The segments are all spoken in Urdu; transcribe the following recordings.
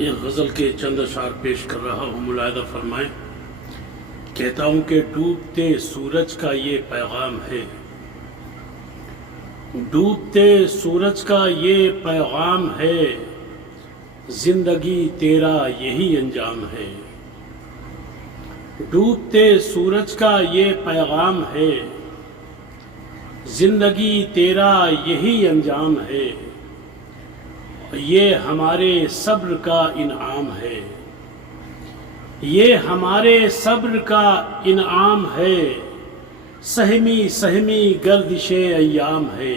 ایک غزل کے چند اشعار پیش کر رہا ہوں، ملاحظہ فرمائیں۔ کہتا ہوں کہ ڈوبتے سورج کا یہ پیغام ہے، ڈوبتے سورج کا یہ پیغام ہے، زندگی تیرا یہی انجام ہے۔ ڈوبتے سورج کا یہ پیغام ہے، زندگی تیرا یہی انجام ہے، یہ ہمارے صبر کا انعام ہے، یہ ہمارے صبر کا انعام ہے، سہمی سہمی گردش ایام ہے،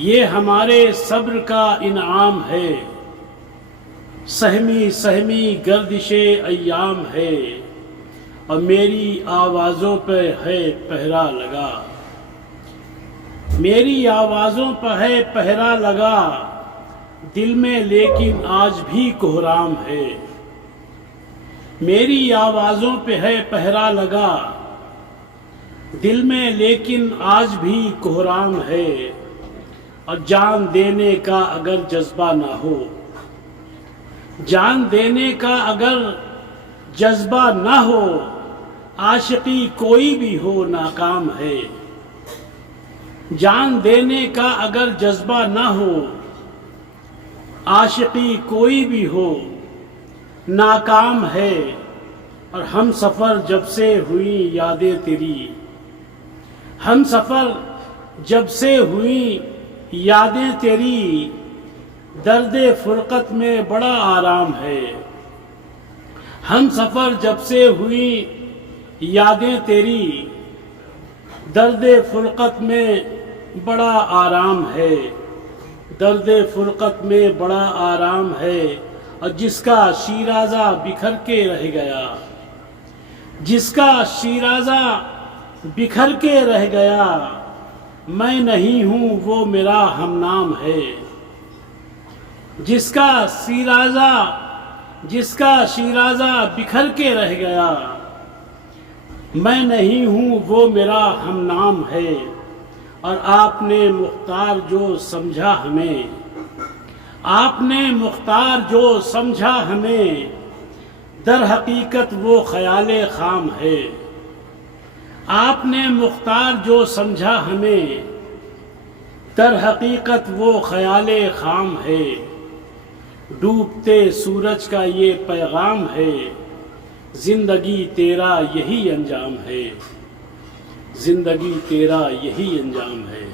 یہ ہمارے صبر کا انعام ہے، سہمی سہمی گردش ایام ہے، اور میری آوازوں پہ ہے پہرا لگا، میری آوازوں پہ ہے پہرا لگا، دل میں لیکن آج بھی کوہرام ہے، میری آوازوں پہ ہے پہرا لگا، دل میں لیکن آج بھی کوہرام ہے، اور جان دینے کا اگر جذبہ نہ ہو، جان دینے کا اگر جذبہ نہ ہو، عاشقی کوئی بھی ہو ناکام ہے، جان دینے کا اگر جذبہ نہ ہو، عاشقی کوئی بھی ہو ناکام ہے، اور ہم سفر جب سے ہوئی یادیں تیری، ہم سفر جب سے ہوئی یادیں تیری، درد فرقت میں بڑا آرام ہے، ہم سفر جب سے ہوئی یادیں تیری، درد فرقت میں بڑا آرام ہے، درد فرقت میں بڑا آرام ہے، اور جس کا شیرازہ بکھر کے رہ گیا، جس کا شیرازہ بکھر کے رہ گیا، میں نہیں ہوں وہ میرا ہم نام ہے، جس کا شیرازہ بکھر کے رہ گیا، میں نہیں ہوں وہ میرا ہم نام ہے، اور آپ نے مختار جو سمجھا ہمیں، آپ نے مختار جو سمجھا ہمیں، در حقیقت وہ خیال خام ہے، آپ نے مختار جو سمجھا ہمیں، در حقیقت وہ خیال خام ہے، ڈوبتے سورج کا یہ پیغام ہے، زندگی تیرا یہی انجام ہے، زندگی تیرا یہی انجام ہے۔